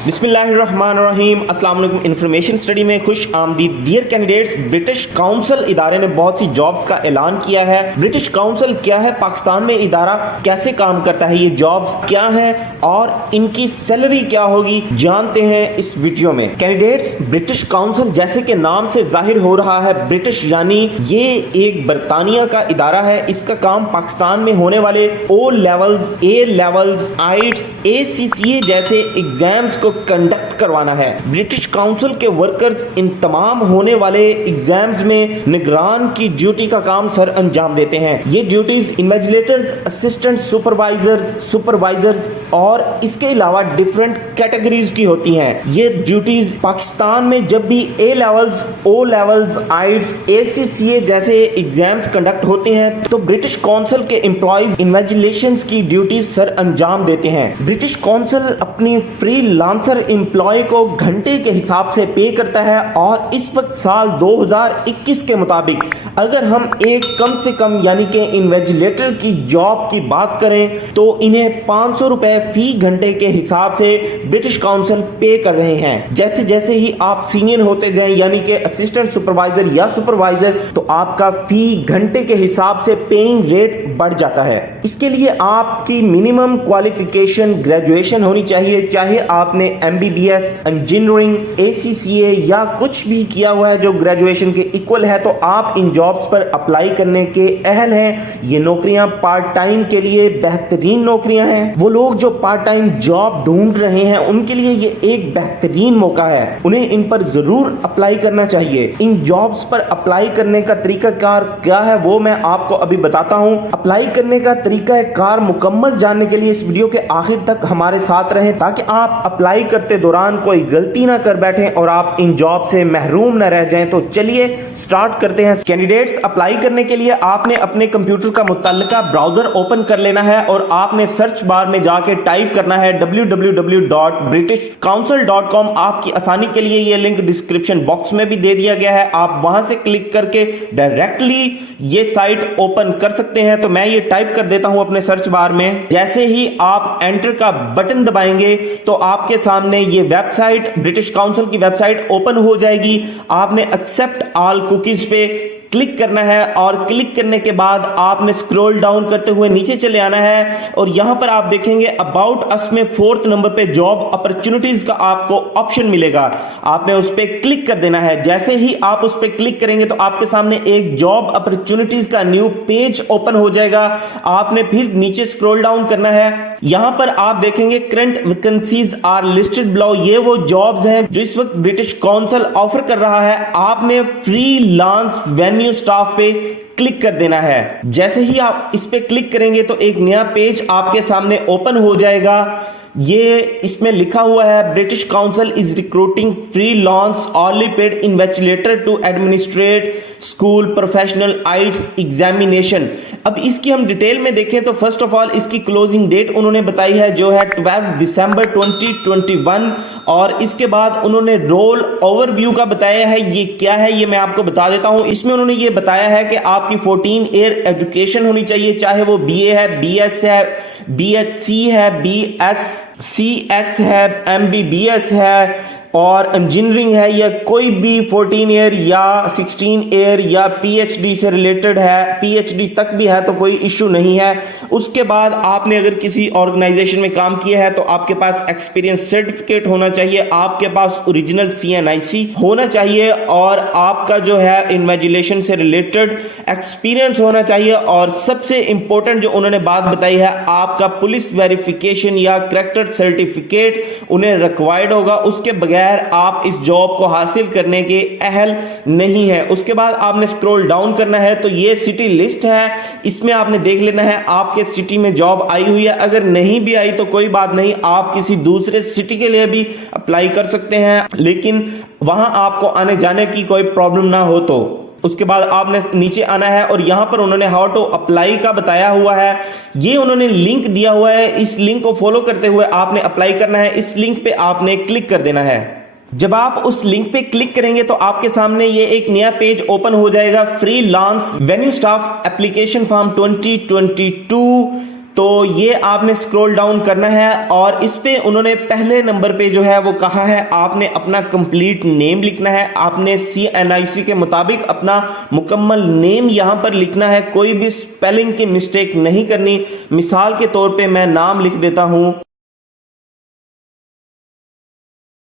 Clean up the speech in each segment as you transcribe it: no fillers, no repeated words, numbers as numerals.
बिस्मिल्लाहिर्रहमानिर्रहीम। अस्सलाम वालेकुम। इंफॉर्मेशन स्टडी में खुश आमदीद। डियर कैंडिडेट्स, ब्रिटिश काउंसिल इदारे ने बहुत सी जॉब्स का ऐलान किया है। ब्रिटिश काउंसिल क्या है, पाकिस्तान में इदारा कैसे काम करता है, ये जॉब्स क्या है और इनकी सैलरी क्या होगी, जानते हैं इस वीडियो में। कैंडिडेट्स, ब्रिटिश काउंसिल जैसे कि नाम से जाहिर हो रहा है, ब्रिटिश यानी ये एक बरतानिया का इदारा है। इसका काम पाकिस्तान में होने वाले O levels, A levels, IELTS, ACCA जैसे एग्जाम्स को कंडक्ट करवाना है। ब्रिटिश काउंसिल के वर्कर्स इन तमाम होने वाले एग्जाम्स में निगरान की ड्यूटी का काम सर अंजाम देते हैं। ये ड्यूटीज इन्विजिलेटर्स, असिस्टेंट सुपरवाइजर्स और इसके अलावा डिफरेंट कैटेगरीज की होती हैं। ये ड्यूटीज पाकिस्तान में जब भी A levels, O levels, IELTS, ACCA जैसे एग्जाम्स कंडक्ट होते हैं तो ब्रिटिश काउंसिल के एम्प्लॉयज इन्विजिलेशंस की ड्यूटीज सर अंजाम देते हैं। ब्रिटिश काउंसिल अपनी फ्रीलांसर एम्प्लॉय को घंटे के हिसाब से पे करता है और इस वक्त साल 2021 के मुताबिक अगर हम एक कम से कम यानी कि इन्विजिलेटर की जॉब की बात करें तो इन्हें 500 रुपए फी घंटे के हिसाब से ब्रिटिश काउंसिल पे कर रहे हैं। जैसे जैसे ही आप सीनियर होते जाएं यानी कि असिस्टेंट सुपरवाइजर या सुपरवाइजर तो आपका फी घंटे के हिसाब से पेइंग रेट बढ़ जाता है। इसके लिए आपकी मिनिमम क्वालिफिकेशन ग्रेजुएशन होनी चाहिए, चाहे आपने MBBS, इंजीनियरिंग, ACCA या कुछ भी किया हुआ है जो ग्रेजुएशन के इक्वल है तो आप इन जॉब्स पर अप्लाई करने के अहल हैं। ये नौकरियां पार्ट टाइम के लिए बेहतरीन नौकरियां हैं। वो लोग जो पार्ट टाइम जॉब ढूंढ रहे हैं उनके लिए ये एक बेहतरीन मौका है, उन्हें इन पर जरूर अप्लाई करना चाहिए। इन जॉब्स पर अप्लाई करने का तरीकाकार क्या है वो मैं आपको अभी बताता हूं। अप्लाई करने का तरीकाकार मुकम्मल जानने के लिए इस वीडियो के आखिर तक हमारे साथ रहें ताकि आप अप्लाई करते दौरान कोई गलती ना कर बैठें और आप इन जॉब से महरूम ना रह जाएं। तो चलिए स्टार्ट करते हैं। कैंडिडेट्स, अप्लाई करने के लिए आपने अपने कंप्यूटर का मुतल्लिका ब्राउजर ओपन कर लेना है और आपने सर्च बार में जाके टाइप करना है www.britishcouncil.com। आपकी आसानी के लिए ये लिंक डिस्क्रिप्शन बॉक्स में भी दे दिया गया है, आप वहां से क्लिक करके डायरेक्टली ये साइट ओपन कर सकते हैं। तो मैं ये टाइप कर देता हूं अपने सर्च बार में। जैसे ही आप एंटर का बटन दबाएंगे तो आपके सामने ये वेबसाइट, ब्रिटिश काउंसिल की वेबसाइट ओपन हो जाएगी। आपने एक्सेप्ट ऑल कुकीज पे क्लिक करना है और क्लिक करने के बाद आपने स्क्रॉल डाउन करते हुए नीचे चले आना है और यहां पर आप देखेंगे अबाउट अस में 4th नंबर पे जॉब अपॉर्चुनिटीज का आपको ऑप्शन मिलेगा। आपने उस पर क्लिक कर देना है। जैसे ही आप उस पर क्लिक करेंगे तो आपके सामने एक जॉब अपॉर्चुनिटीज का न्यू पेज ओपन हो जाएगा। आपने फिर नीचे स्क्रॉल डाउन करना है। यहां पर आप देखेंगे current vacancies are listed below. ये वो जॉब्स हैं जो इस वक्त ब्रिटिश काउंसिल ऑफर कर रहा है। आपने फ्रीलांस वेन्यू स्टाफ पे क्लिक कर देना है। जैसे ही आप इस पे क्लिक करेंगे तो एक नया पेज आपके सामने ओपन हो जाएगा। ये इसमें लिखा हुआ है British Council is recruiting freelance only paid invigilator to administrate school professional IELTS examination. अब इसकी हम डिटेल में देखें तो फर्स्ट ऑफ ऑल इसकी क्लोजिंग डेट उन्होंने बताई है जो है 12 दिसंबर 2021 और इसके बाद उन्होंने रोल ओवरव्यू का बताया है। ये क्या है ये मैं आपको बता देता हूं। इसमें उन्होंने ये बताया है कि आपकी 14 ईयर एजुकेशन होनी चाहिए, चाहे वो BA है, BS है, BSc है, BScs है, MBBS है और इंजीनियरिंग है या कोई भी 14 ईयर या 16 ईयर या PhD से रिलेटेड है, PhD तक भी है तो कोई इशू नहीं है। उसके बाद आपने अगर किसी ऑर्गेनाइजेशन में काम किया है तो आपके पास एक्सपीरियंस सर्टिफिकेट होना चाहिए, आपके पास ओरिजिनल CNIC होना चाहिए और आपका जो है इन्विजिलेशन से रिलेटेड एक्सपीरियंस होना चाहिए। और सबसे इंपॉर्टेंट जो उन्होंने बात बताई है, आपका पुलिस वेरिफिकेशन या कैरेक्टर सर्टिफिकेट उन्हें रिक्वायर्ड होगा, उसके बगैर आप इस जॉब को हासिल करने के अहल नहीं है। उसके बाद आपने स्क्रॉल डाउन करना है तो ये सिटी लिस्ट है, इसमें आपने देख लेना है आपके सिटी में जॉब आई हुई है। अगर नहीं भी आई तो कोई बात नहीं, आप किसी दूसरे सिटी के लिए भी अप्लाई कर सकते हैं, लेकिन वहां आपको आने जाने की कोई प्रॉब्लम ना हो। तो उसके बाद आपने नीचे आना है और यहां पर उन्होंने हाउ टू अप्लाई का बताया हुआ है, ये उन्होंने लिंक दिया हुआ है, इस लिंक को फॉलो करते हुए आपने अप्लाई करना है। इस लिंक पे आपने क्लिक कर देना है। जब आप उस लिंक पे क्लिक करेंगे तो आपके सामने ये एक नया पेज ओपन हो जाएगा, freelance venue staff application form 2022। तो ये आपने स्क्रॉल डाउन करना है और इस पे उन्होंने पहले नंबर पे जो है वो कहा है आपने अपना कंप्लीट नेम लिखना है। आपने CNIC के मुताबिक अपना मुकम्मल नेम यहां पर लिखना है, कोई भी स्पेलिंग की मिस्टेक नहीं करनी। मिसाल के तौर पे मैं नाम लिख देता हूं।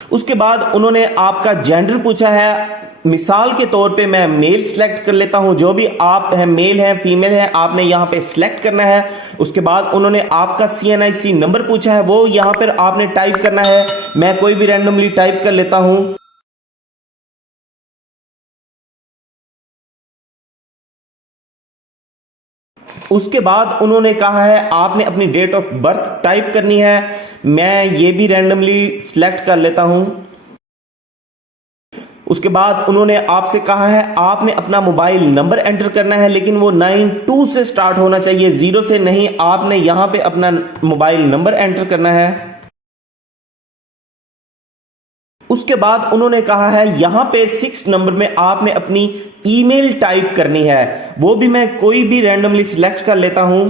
उसके बाद उन्होंने आपका जेंडर पूछा है, मिसाल के तौर पे मैं मेल सिलेक्ट कर लेता हूं। जो भी आप है, मेल है फीमेल है, आपने यहां पे सिलेक्ट करना है। उसके बाद उन्होंने आपका CNIC नंबर पूछा है, वो यहां पर आपने टाइप करना है। मैं कोई भी रैंडमली टाइप कर लेता हूं। उसके बाद उन्होंने कहा है आपने अपनी डेट ऑफ बर्थ टाइप करनी है। मैं ये भी रैंडमली सिलेक्ट कर लेता हूं। उसके बाद उन्होंने आपसे कहा है आपने अपना मोबाइल नंबर एंटर करना है, लेकिन वो 92 से स्टार्ट होना चाहिए, 0 से नहीं। आपने यहां पे अपना मोबाइल नंबर एंटर करना है। उसके बाद उन्होंने कहा है यहां पे 6 नंबर में आपने अपनी ईमेल टाइप करनी है, वो भी मैं कोई भी रैंडमली सिलेक्ट कर लेता हूं।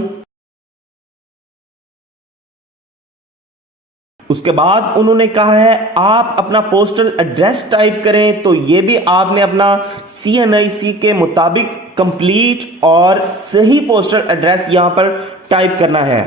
उसके बाद उन्होंने कहा है आप अपना पोस्टल एड्रेस टाइप करें, तो ये भी आपने अपना CNIC के मुताबिक कंप्लीट और सही पोस्टल एड्रेस यहां पर टाइप करना है।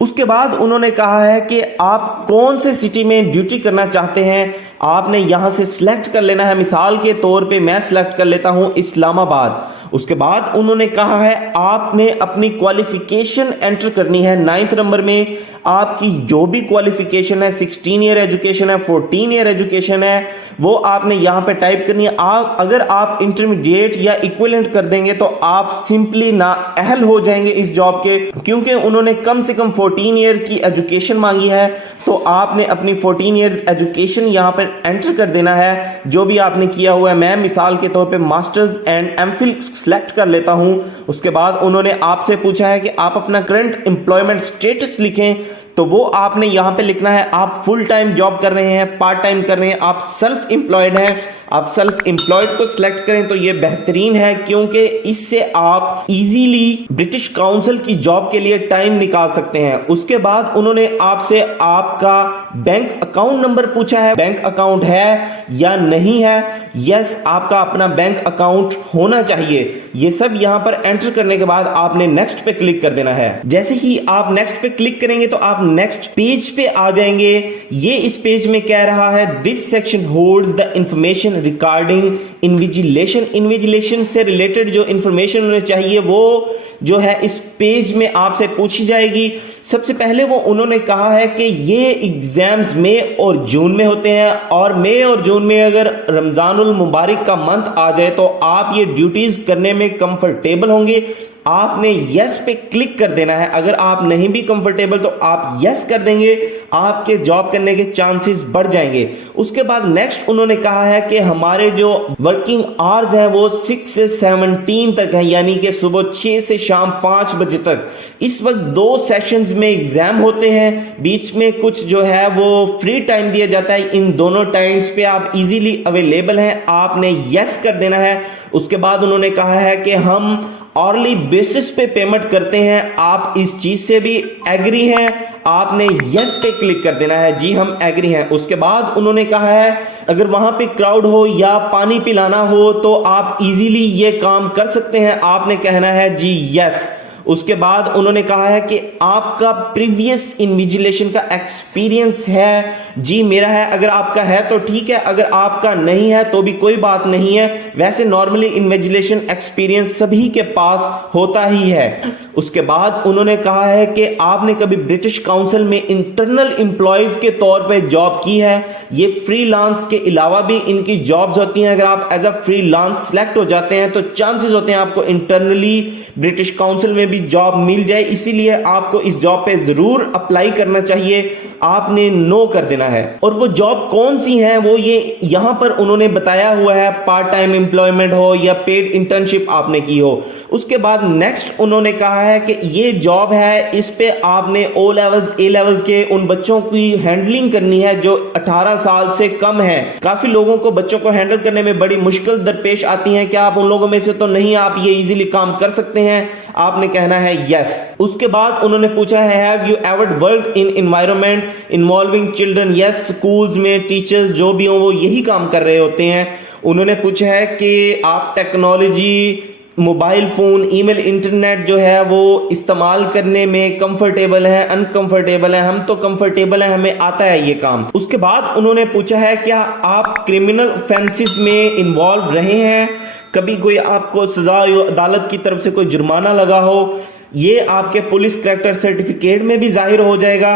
उसके बाद उन्होंने कहा है कि आप कौन से सिटी में ड्यूटी करना चाहते हैं, आपने यहां से सिलेक्ट कर लेना है। मिसाल के तौर पे मैं सिलेक्ट कर लेता हूं इस्लामाबाद। उसके बाद उन्होंने कहा है आपने अपनी क्वालिफिकेशन एंटर करनी है। 9th नंबर में आपकी जो भी क्वालिफिकेशन है, 16 ईयर एजुकेशन है, 14 ईयर एजुकेशन है, वो आपने यहां पे टाइप करनी है। अगर आप इंटरमीडिएट या इक्विवेलेंट कर देंगे तो आप सिंपली ना अहल हो जाएंगे इस जॉब के, क्योंकि उन्होंने कम से कम 14 ईयर की एजुकेशन मांगी है। तो आपने अपनी 14 ईयर्स एजुकेशन यहां पर एंटर कर देना है, जो भी आपने किया हुआ है। मैं मिसाल के तौर पे मास्टर्स एंड एमफिल सिलेक्ट कर लेता हूं। उसके बाद उन्होंने आपसे पूछा है कि आप अपना करंट एम्प्लॉयमेंट स्टेटस लिखें, तो वो आपने यहां पे लिखना है आप फुल टाइम जॉब कर रहे हैं, पार्ट टाइम कर रहे हैं, आप सेल्फ एम्प्लॉयड हैं। आप सेल्फ एम्प्लॉयड को सिलेक्ट करें तो ये बेहतरीन है, क्योंकि इससे आप इजीली ब्रिटिश काउंसिल की जॉब के लिए टाइम निकाल सकते हैं। उसके बाद उन्होंने आपसे आपका बैंक अकाउंट नंबर पूछा है, बैंक अकाउंट है या नहीं है। यस, आपका अपना बैंक अकाउंट होना चाहिए। ये सब यहां पर एंटर करने के बाद आपने नेक्स्ट पे क्लिक कर देना है। जैसे ही आप नेक्स्ट पे क्लिक करेंगे तो आप नेक्स्ट पेज पे आ जाएंगे। ये इस पेज में कह रहा है this section holds the information regarding invigilation. Invigilation से रिलेटेड जो इंफॉर्मेशन उन्हें चाहिए वो जो है इस पेज में आपसे पूछी जाएगी। सबसे पहले वो उन्होंने कहा है कि ये एग्जाम्स मई और जून में होते हैं, और मई और जून में अगर रमजानुल मुबारक का मंथ आ जाए तो आप ये ड्यूटीज करने में कंफर्टेबल होंगे। आपने यस पे क्लिक कर देना है। अगर आप नहीं भी कंफर्टेबल तो आप यस कर देंगे, आपके जॉब करने के चांसेस बढ़ जाएंगे। उसके बाद नेक्स्ट उन्होंने कहा है कि हमारे जो वर्किंग आवर्स हैं वो 6 से 17 तक है, यानी कि सुबह 6 से शाम 5 बजे तक। इस वक्त 2 सेशंस में एग्जाम होते हैं, बीच में कुछ जो है वो फ्री टाइम दिया जाता है। इन दोनों टाइम्स पे आप इजीली अवेलेबल हैं, आपने यस कर देना है। उसके बाद उन्होंने कहा है कि हम ऑरली बेसिस पे पेमेंट करते हैं, आप इस चीज से भी एग्री हैं, आपने यस पे क्लिक कर देना है। जी हम एग्री हैं। उसके बाद उन्होंने कहा है अगर वहां पे क्राउड हो या पानी पिलाना हो तो आप इजीली ये काम कर सकते हैं, आपने कहना है जी यस। उसके बाद उन्होंने कहा है कि आपका प्रीवियस इन्विजिलेशन का एक्सपीरियंस है। जी मेरा है, अगर आपका है तो ठीक है, अगर आपका नहीं है तो भी कोई बात नहीं है। वैसे नॉर्मली इन्विजिलेशन एक्सपीरियंस सभी के पास होता ही है। उसके बाद उन्होंने कहा है कि आपने कभी ब्रिटिश काउंसिल में इंटरनल एम्प्लॉयज के तौर पे जॉब की है। ये फ्रीलांस के अलावा भी इनकी जॉब्स होती हैं। अगर आप एज अ फ्रीलांस सिलेक्ट हो जाते हैं तो चांसेस होते हैं आपको इंटरनली ब्रिटिश काउंसिल में भी जॉब मिल जाए, इसीलिए आपको इस जॉब पे जरूर अप्लाई करना चाहिए। आपने नो कर देना है। और वो जॉब कौन सी है वो ये यहां पर उन्होंने बताया हुआ है, पार्ट टाइम एम्प्लॉयमेंट हो या पेड इंटर्नशिप आपने की हो। उसके बाद नेक्स्ट उन्होंने कहा है कि ये जॉब है, इस पे आपने ओ लेवल्स ए लेवल्स के उन बच्चों की हैंडलिंग करनी है जो 18 साल से कम है। काफी लोगों को बच्चों को हैंडल करने में बड़ी मुश्किल दरपेश आती है, क्या आप उन लोगों में से तो नहीं, आप ये इजीली काम कर सकते हैं? आपने कहना है यस। उसके बाद उन्होंने पूछा है have you ever worked in environment involving children? Yes, schools में टीचर्स जो भी हो वो यही काम कर रहे होते हैं। उन्होंने पूछा है कि आप technology, mobile phone, email, internet जो है वो इस्तेमाल करने में कंफर्टेबल है, अनकंफर्टेबल है? हम तो कंफर्टेबल है, हमें आता है ये काम। उसके बाद उन्होंने पूछा है क्या आप क्रिमिनल ऑफेंसेस में इन्वॉल्व रहे हैं, कभी कोई आपको सजा अदालत की तरफ से कोई जुर्माना लगा हो? ये आपके पुलिस कैरेक्टर सर्टिफिकेट में भी जाहिर हो जाएगा।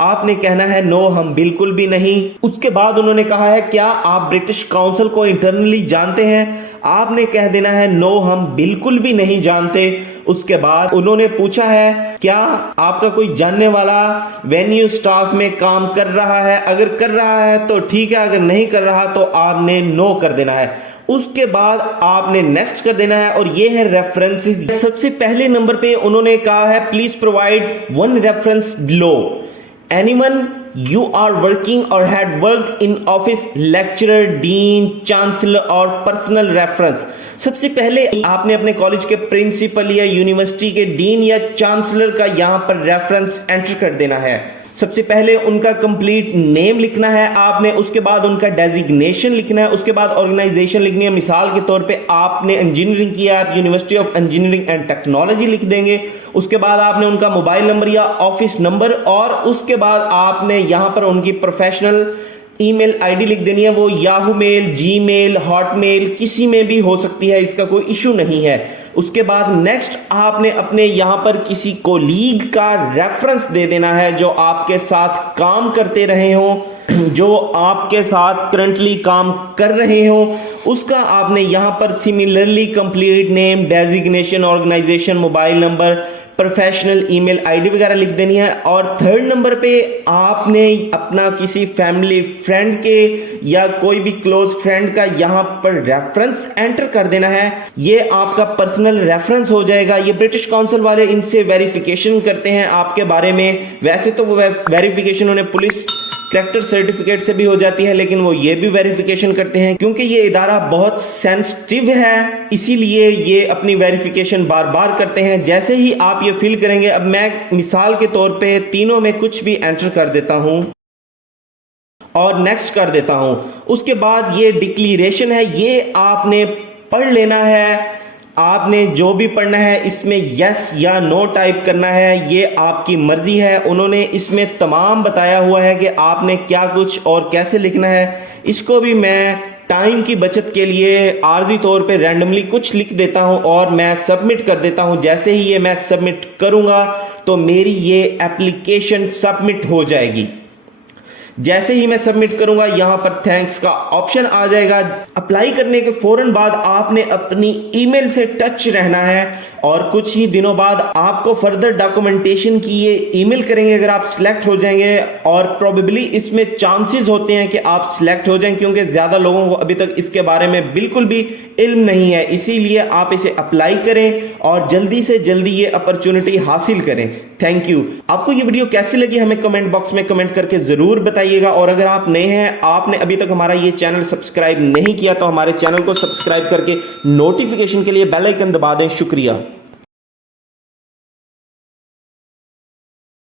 आपने कहना है नो, हम बिल्कुल भी नहीं। उसके बाद उन्होंने कहा है क्या आप ब्रिटिश काउंसिल को इंटरनली जानते हैं? आपने कह देना है नो, हम बिल्कुल भी नहीं जानते। उसके बाद उन्होंने पूछा है क्या आपका कोई जानने वाला वेन्यू स्टाफ में काम कर रहा है? अगर कर रहा है तो ठीक है, अगर नहीं कर रहा तो आपने नो कर देना है। उसके बाद आपने नेक्स्ट कर देना है और ये है रेफरेंसेस। सबसे पहले नंबर पे उन्होंने कहा है please provide one reference below, anyone you are working और had worked in office, lecturer, dean, chancellor और पर्सनल रेफरेंस। सबसे पहले आपने अपने कॉलेज के प्रिंसिपल या यूनिवर्सिटी के डीन या चांसलर का यहां पर रेफरेंस एंटर कर देना है। सबसे पहले उनका कंप्लीट नेम लिखना है आपने, उसके बाद उनका डेजिग्नेशन लिखना है, उसके बाद ऑर्गेनाइजेशन लिखनी है। मिसाल के तौर पे आपने इंजीनियरिंग किया, आप university of engineering and technology लिख देंगे। उसके बाद आपने उनका मोबाइल नंबर या ऑफिस नंबर, और उसके बाद आपने यहां पर उनकी प्रोफेशनल ईमेल आईडी लिख देनी है। वो याहू मेल, जीमेल, हॉटमेल किसी में भी हो सकती है, इसका कोई इशू नहीं है। उसके बाद नेक्स्ट आपने अपने यहां पर किसी कोलीग का रेफरेंस दे देना है जो आपके साथ काम करते रहे हो, जो आपके साथ करंटली काम कर रहे हो। उसका आपने यहां पर similarly complete name, designation, organisation, mobile number, professional email ID वगैरह लिख देनी है। और थर्ड नंबर पे आपने अपना किसी फैमिली फ्रेंड के या कोई भी क्लोज फ्रेंड का यहां पर रेफरेंस एंटर कर देना है। ये आपका पर्सनल रेफरेंस हो जाएगा। ये ब्रिटिश काउंसिल वाले इनसे वेरिफिकेशन करते हैं आपके बारे में। वैसे तो वो वेरिफिकेशन उन्हें पुलिस कैरेक्टर सर्टिफिकेट से भी हो जाती है, लेकिन वो ये भी वेरिफिकेशन करते हैं क्योंकि ये इदारा बहुत सेंसिटिव है, इसीलिए ये अपनी वेरिफिकेशन बार बार करते हैं। जैसे ही आप ये फिल करेंगे, अब मैं मिसाल के तौर पे तीनों में कुछ भी एंटर कर देता हूं और नेक्स्ट कर देता हूं। उसके बाद ये डिक्लेरेशन है, ये आपने पढ़ लेना है। आपने जो भी पढ़ना है इसमें यस या नो टाइप करना है, ये आपकी मर्जी है। उन्होंने इसमें तमाम बताया हुआ है कि आपने क्या कुछ और कैसे लिखना है। इसको भी मैं टाइम की बचत के लिए आर्जी तौर पे रैंडमली कुछ लिख देता हूं और मैं सबमिट कर देता हूं। जैसे ही ये मैं सबमिट करूंगा तो मेरी ये एप्लीकेशन सबमिट हो जाएगी। जैसे ही मैं सबमिट करूंगा यहां पर थैंक्स का ऑप्शन आ जाएगा। अप्लाई करने के फौरन बाद आपने अपनी ईमेल से टच रहना है और कुछ ही दिनों बाद आपको फर्दर डॉक्यूमेंटेशन की ये ईमेल करेंगे अगर आप सिलेक्ट हो जाएंगे। और प्रोबेबली इसमें चांसेस होते हैं कि आप सिलेक्ट हो जाएं क्योंकि ज्यादा लोगों को अभी तक इसके बारे में बिल्कुल भी इल्म नहीं है। इसीलिए आप इसे अप्लाई करें और जल्दी से जल्दी ये अपॉर्चुनिटी हासिल करें। Thank you. आपको ये वीडियो कैसी लगी हमें कमेंट बॉक्स में कमेंट करके जरूर बताइएगा। और अगर आप नए हैं, आपने अभी तक हमारा ये चैनल सब्सक्राइब नहीं किया तो हमारे चैनल को सब्सक्राइब करके नोटिफिकेशन के लिए बेल आइकन दबा दें। शुक्रिया।